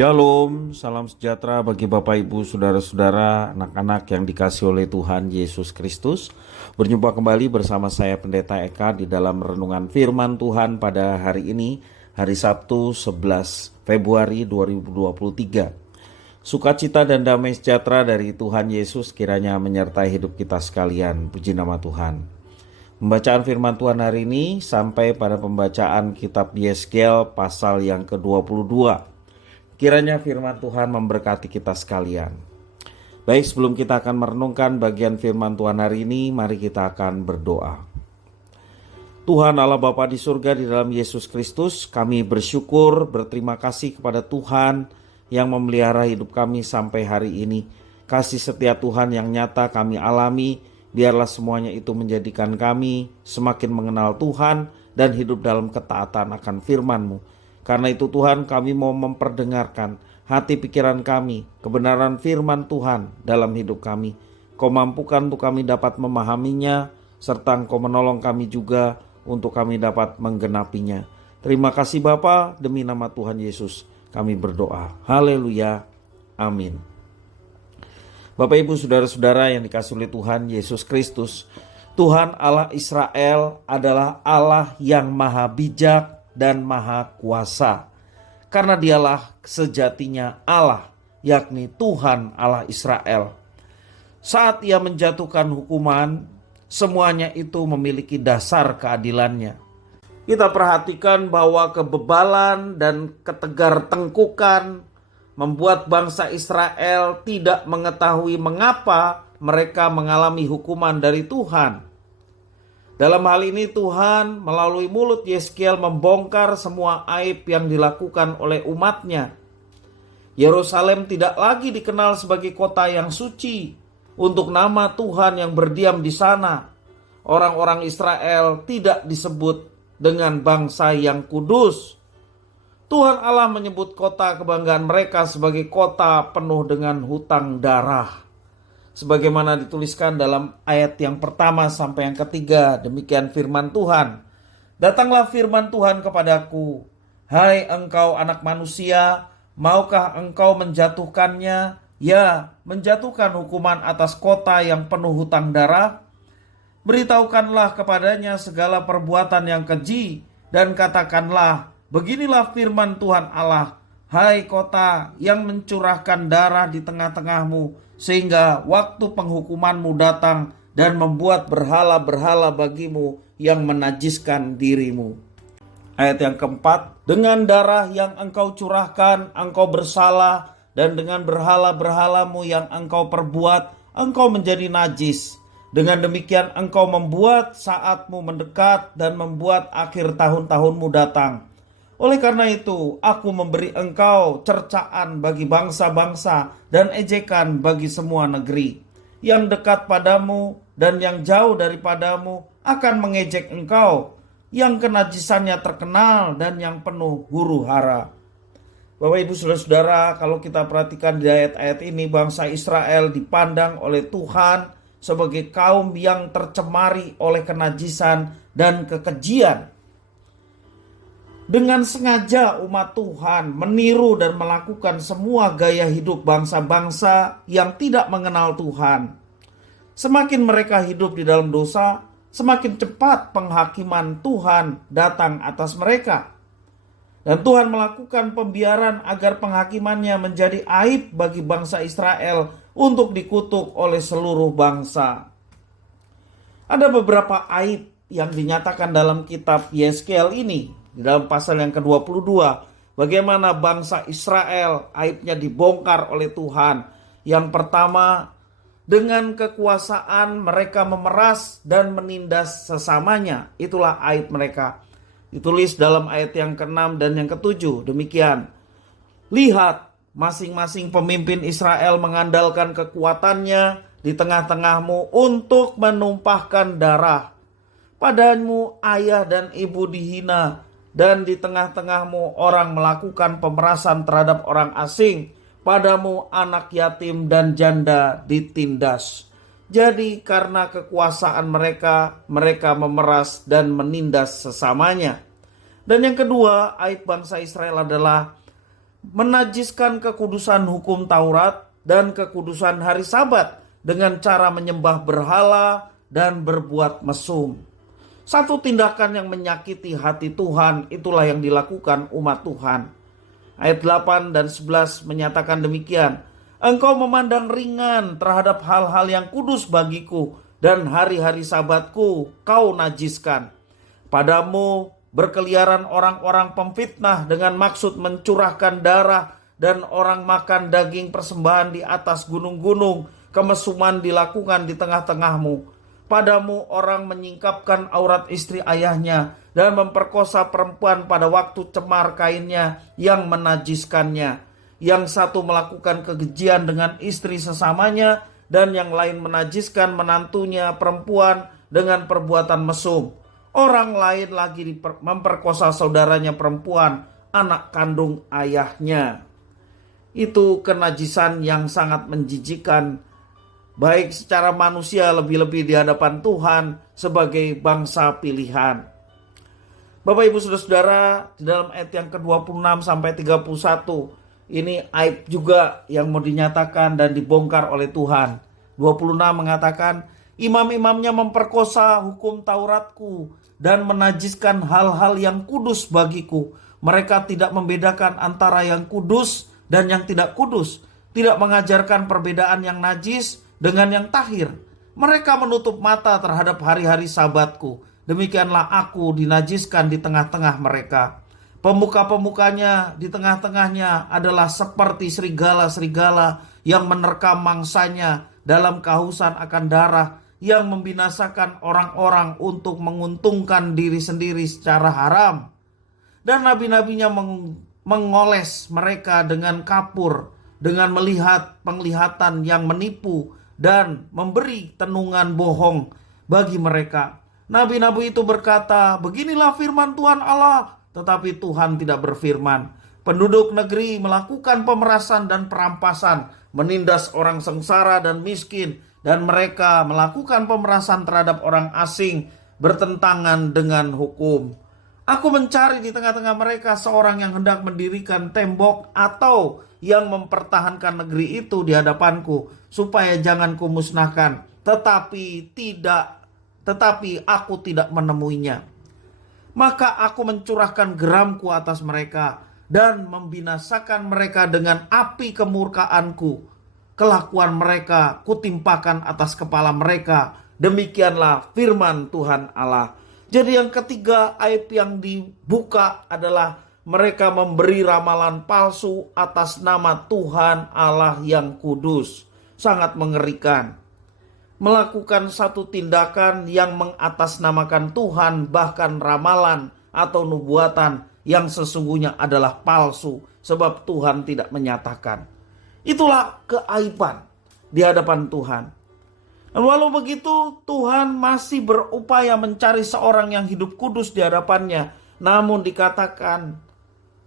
Shalom, salam sejahtera bagi Bapak Ibu, Saudara-saudara, anak-anak yang dikasihi oleh Tuhan Yesus Kristus. Berjumpa kembali bersama saya Pendeta Eka di dalam renungan firman Tuhan pada hari ini, hari Sabtu 11 Februari 2023. Sukacita dan damai sejahtera dari Tuhan Yesus kiranya menyertai hidup kita sekalian. Puji nama Tuhan. Pembacaan firman Tuhan hari ini sampai pada pembacaan kitab Yeskel pasal yang ke-22. Kiranya firman Tuhan memberkati kita sekalian. Baik, sebelum kita akan merenungkan bagian firman Tuhan hari ini, mari kita akan berdoa. Tuhan Allah Bapa di surga, di dalam Yesus Kristus, kami bersyukur, berterima kasih kepada Tuhan yang memelihara hidup kami sampai hari ini. Kasih setia Tuhan yang nyata kami alami, biarlah semuanya itu menjadikan kami semakin mengenal Tuhan dan hidup dalam ketaatan akan firman-Mu. Karena itu Tuhan, kami mau memperdengarkan hati pikiran kami, kebenaran firman Tuhan dalam hidup kami. Kau mampukan untuk kami dapat memahaminya, serta Engkau menolong kami juga untuk kami dapat menggenapinya. Terima kasih Bapa, demi nama Tuhan Yesus kami berdoa. Haleluya, amin. Bapak Ibu Saudara-saudara yang dikasihi oleh Tuhan Yesus Kristus, Tuhan Allah Israel adalah Allah yang maha bijak dan maha kuasa, karena dialah sejatinya Allah, yakni Tuhan Allah Israel. Saat ia menjatuhkan hukuman, semuanya itu memiliki dasar keadilannya. Kita perhatikan bahwa kebebalan dan ketegar tengkukan membuat bangsa Israel tidak mengetahui mengapa mereka mengalami hukuman dari Tuhan. Dalam hal ini Tuhan melalui mulut Yeskel membongkar semua aib yang dilakukan oleh umatnya. Yerusalem tidak lagi dikenal sebagai kota yang suci untuk nama Tuhan yang berdiam di sana. Orang-orang Israel tidak disebut dengan bangsa yang kudus. Tuhan Allah menyebut kota kebanggaan mereka sebagai kota penuh dengan hutang darah. Sebagaimana dituliskan dalam ayat yang pertama sampai yang ketiga, demikian firman Tuhan. Datanglah firman Tuhan kepadaku, hai engkau anak manusia, maukah engkau menjatuhkannya? Ya, menjatuhkan hukuman atas kota yang penuh hutang darah. Beritahukanlah kepadanya segala perbuatan yang keji, dan katakanlah, beginilah firman Tuhan Allah, hai kota yang mencurahkan darah di tengah-tengahmu, sehingga waktu penghukumanmu datang dan membuat berhala-berhala bagimu yang menajiskan dirimu. Ayat yang keempat, dengan darah yang engkau curahkan, engkau bersalah, dan dengan berhala-berhalamu yang engkau perbuat, engkau menjadi najis. Dengan demikian engkau membuat saatmu mendekat dan membuat akhir tahun-tahunmu datang. Oleh karena itu, aku memberi engkau cercaan bagi bangsa-bangsa dan ejekan bagi semua negeri. Yang dekat padamu dan yang jauh daripadamu akan mengejek engkau, yang kenajisannya terkenal dan yang penuh huru hara. Bapak Ibu Saudara-saudara, kalau kita perhatikan di ayat-ayat ini, bangsa Israel dipandang oleh Tuhan sebagai kaum yang tercemari oleh kenajisan dan kekejian. Dengan sengaja umat Tuhan meniru dan melakukan semua gaya hidup bangsa-bangsa yang tidak mengenal Tuhan. Semakin mereka hidup di dalam dosa, semakin cepat penghakiman Tuhan datang atas mereka. Dan Tuhan melakukan pembiaran agar penghakimannya menjadi aib bagi bangsa Israel untuk dikutuk oleh seluruh bangsa. Ada beberapa aib yang dinyatakan dalam kitab Yeskel ini. Di dalam pasal yang ke-22, bagaimana bangsa Israel aibnya dibongkar oleh Tuhan. Yang pertama, dengan kekuasaan mereka memeras dan menindas sesamanya. Itulah aib mereka. Ditulis dalam ayat yang ke-6 dan yang ke-7. Demikian, lihat, masing-masing pemimpin Israel mengandalkan kekuatannya di tengah-tengahmu untuk menumpahkan darah. Padamu ayah dan ibu dihina, dan di tengah-tengahmu orang melakukan pemerasan terhadap orang asing. Padamu anak yatim dan janda ditindas. Jadi karena kekuasaan mereka, mereka memeras dan menindas sesamanya. Dan yang kedua, aib bangsa Israel adalah menajiskan kekudusan hukum Taurat dan kekudusan hari Sabat dengan cara menyembah berhala dan berbuat mesum. Satu tindakan yang menyakiti hati Tuhan, itulah yang dilakukan umat Tuhan. Ayat 8 dan 11 menyatakan demikian. Engkau memandang ringan terhadap hal-hal yang kudus bagiku, dan hari-hari Sabatku kau najiskan. Padamu berkeliaran orang-orang pemfitnah dengan maksud mencurahkan darah, dan orang makan daging persembahan di atas gunung-gunung. Kemesuman dilakukan di tengah-tengahmu. Padamu orang menyingkapkan aurat istri ayahnya dan memperkosa perempuan pada waktu cemar kainnya yang menajiskannya. Yang satu melakukan kekejian dengan istri sesamanya, dan yang lain menajiskan menantunya perempuan dengan perbuatan mesum. Orang lain lagi memperkosa saudaranya perempuan, anak kandung ayahnya. Itu kenajisan yang sangat menjijikkan, baik secara manusia, lebih-lebih di hadapan Tuhan sebagai bangsa pilihan. Bapak Ibu Saudara-saudara, di dalam ayat yang ke-26 sampai 31, ini aib juga yang mau dinyatakan dan dibongkar oleh Tuhan. 26 mengatakan, imam-imamnya memperkosa hukum Tauratku dan menajiskan hal-hal yang kudus bagiku. Mereka tidak membedakan antara yang kudus dan yang tidak kudus, tidak mengajarkan perbedaan yang najis dengan yang tahir. Mereka menutup mata terhadap hari-hari Sabatku. Demikianlah aku dinajiskan di tengah-tengah mereka. Pemuka-pemukanya di tengah-tengahnya adalah seperti serigala-serigala yang menerkam mangsanya dalam kehausan akan darah, yang membinasakan orang-orang untuk menguntungkan diri sendiri secara haram. Dan nabi-nabinya mengoles mereka dengan kapur, dengan melihat penglihatan yang menipu, dan memberi tenungan bohong bagi mereka. Nabi-nabi itu berkata, beginilah firman Tuhan Allah, tetapi Tuhan tidak berfirman. Penduduk negeri melakukan pemerasan dan perampasan, menindas orang sengsara dan miskin, dan mereka melakukan pemerasan terhadap orang asing, bertentangan dengan hukum. Aku mencari di tengah-tengah mereka seorang yang hendak mendirikan tembok atau yang mempertahankan negeri itu di hadapanku, supaya jangan kumusnahkan, tetapi aku tidak menemuinya. Maka aku mencurahkan geramku atas mereka dan membinasakan mereka dengan api kemurkaanku. Kelakuan mereka kutimpakan atas kepala mereka. Demikianlah firman Tuhan Allah. Jadi yang ketiga, aib yang dibuka adalah mereka memberi ramalan palsu atas nama Tuhan Allah yang kudus. Sangat mengerikan. Melakukan satu tindakan yang mengatasnamakan Tuhan, bahkan ramalan atau nubuatan yang sesungguhnya adalah palsu, sebab Tuhan tidak menyatakan. Itulah keaiban di hadapan Tuhan. Dan walau begitu, Tuhan masih berupaya mencari seorang yang hidup kudus di hadapannya. Namun dikatakan,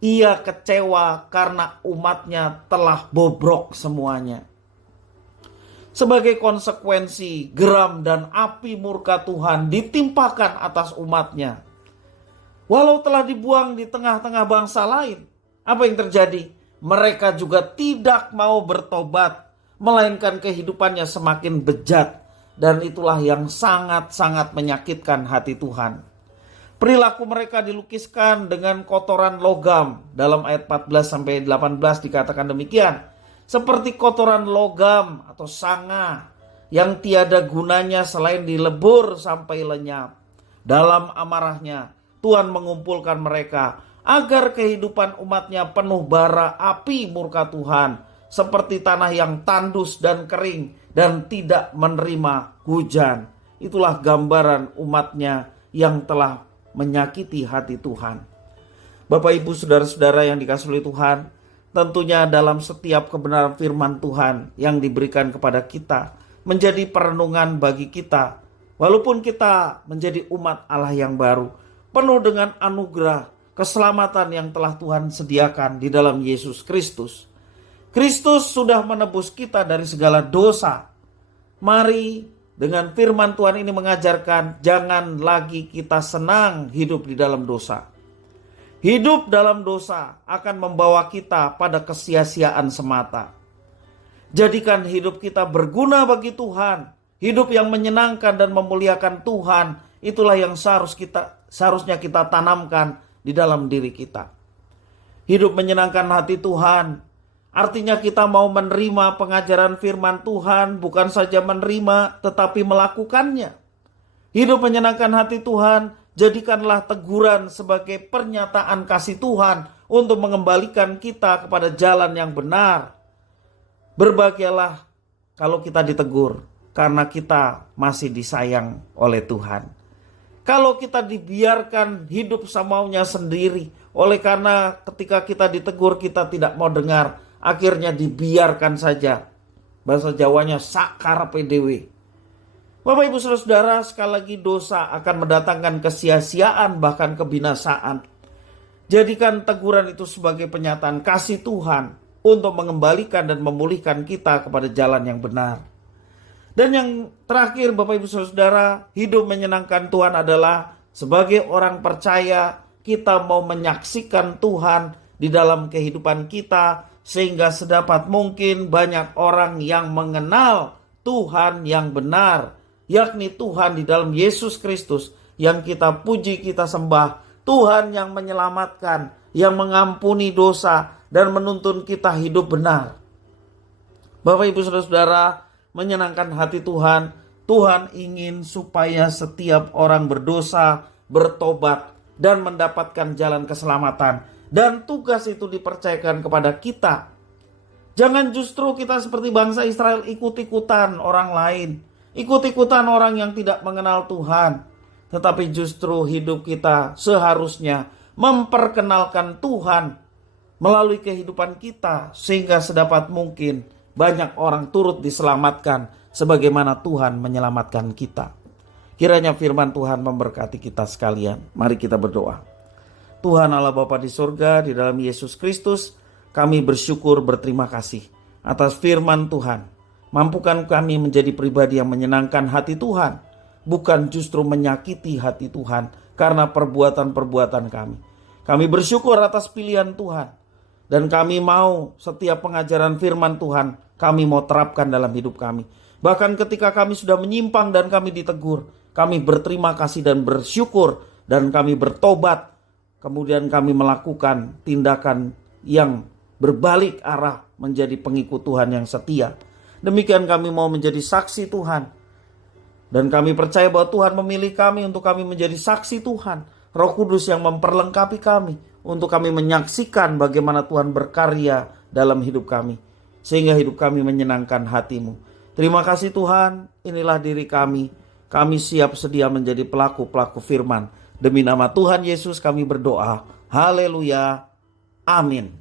ia kecewa karena umatnya telah bobrok semuanya. Sebagai konsekuensi, geram dan api murka Tuhan ditimpakan atas umatnya. Walau telah dibuang di tengah-tengah bangsa lain, apa yang terjadi? Mereka juga tidak mau bertobat, melainkan kehidupannya semakin bejat. Dan itulah yang sangat-sangat menyakitkan hati Tuhan. Perilaku mereka dilukiskan dengan kotoran logam. Dalam ayat 14-18 dikatakan demikian. Seperti kotoran logam atau sanga yang tiada gunanya selain dilebur sampai lenyap. Dalam amarahnya, Tuhan mengumpulkan mereka agar kehidupan umatnya penuh bara api murka Tuhan, seperti tanah yang tandus dan kering dan tidak menerima hujan. Itulah gambaran umatnya yang telah menyakiti hati Tuhan. Bapak Ibu Saudara-saudara yang dikasihi oleh Tuhan, tentunya dalam setiap kebenaran firman Tuhan yang diberikan kepada kita menjadi perenungan bagi kita. Walaupun kita menjadi umat Allah yang baru, penuh dengan anugerah, keselamatan yang telah Tuhan sediakan di dalam Yesus Kristus. Kristus sudah menebus kita dari segala dosa. Mari dengan firman Tuhan ini mengajarkan, jangan lagi kita senang hidup di dalam dosa. Hidup dalam dosa akan membawa kita pada kesia-siaan semata. Jadikan hidup kita berguna bagi Tuhan. Hidup yang menyenangkan dan memuliakan Tuhan. Itulah yang seharusnya kita tanamkan di dalam diri kita. Hidup menyenangkan hati Tuhan. Artinya kita mau menerima pengajaran firman Tuhan. Bukan saja menerima tetapi melakukannya. Hidup menyenangkan hati Tuhan. Jadikanlah teguran sebagai pernyataan kasih Tuhan untuk mengembalikan kita kepada jalan yang benar. Berbahagialah kalau kita ditegur karena kita masih disayang oleh Tuhan. Kalau kita dibiarkan hidup semaunya sendiri, oleh karena ketika kita ditegur kita tidak mau dengar, akhirnya dibiarkan saja. Bahasa Jawanya sakar PDW. Bapak Ibu Saudara-saudara, sekali lagi dosa akan mendatangkan kesia-siaan bahkan kebinasaan. Jadikan teguran itu sebagai penyataan kasih Tuhan untuk mengembalikan dan memulihkan kita kepada jalan yang benar. Dan yang terakhir Bapak Ibu Saudara, hidup menyenangkan Tuhan adalah sebagai orang percaya kita mau menyaksikan Tuhan di dalam kehidupan kita sehingga sedapat mungkin banyak orang yang mengenal Tuhan yang benar, yakni Tuhan di dalam Yesus Kristus yang kita puji, kita sembah. Tuhan yang menyelamatkan, yang mengampuni dosa dan menuntun kita hidup benar. Bapak Ibu Saudara-saudara, menyenangkan hati Tuhan. Tuhan ingin supaya setiap orang berdosa, bertobat dan mendapatkan jalan keselamatan. Dan tugas itu dipercayakan kepada kita. Jangan justru kita seperti bangsa Israel ikut-ikutan orang lain. Ikut-ikutan orang yang tidak mengenal Tuhan. Tetapi justru hidup kita seharusnya memperkenalkan Tuhan melalui kehidupan kita. Sehingga sedapat mungkin banyak orang turut diselamatkan sebagaimana Tuhan menyelamatkan kita. Kiranya firman Tuhan memberkati kita sekalian. Mari kita berdoa. Tuhan Allah Bapa di surga, di dalam Yesus Kristus, kami bersyukur berterima kasih atas firman Tuhan. Mampukan kami menjadi pribadi yang menyenangkan hati Tuhan, bukan justru menyakiti hati Tuhan karena perbuatan-perbuatan kami. Kami bersyukur atas pilihan Tuhan, dan kami mau setiap pengajaran firman Tuhan kami mau terapkan dalam hidup kami. Bahkan ketika kami sudah menyimpang dan kami ditegur, kami berterima kasih dan bersyukur, dan kami bertobat. Kemudian kami melakukan tindakan yang berbalik arah menjadi pengikut Tuhan yang setia. Demikian kami mau menjadi saksi Tuhan. Dan kami percaya bahwa Tuhan memilih kami untuk kami menjadi saksi Tuhan. Roh Kudus yang memperlengkapi kami untuk kami menyaksikan bagaimana Tuhan berkarya dalam hidup kami. Sehingga hidup kami menyenangkan hati-Mu. Terima kasih Tuhan, inilah diri kami. Kami siap sedia menjadi pelaku-pelaku firman. Demi nama Tuhan Yesus kami berdoa. Haleluya. Amin.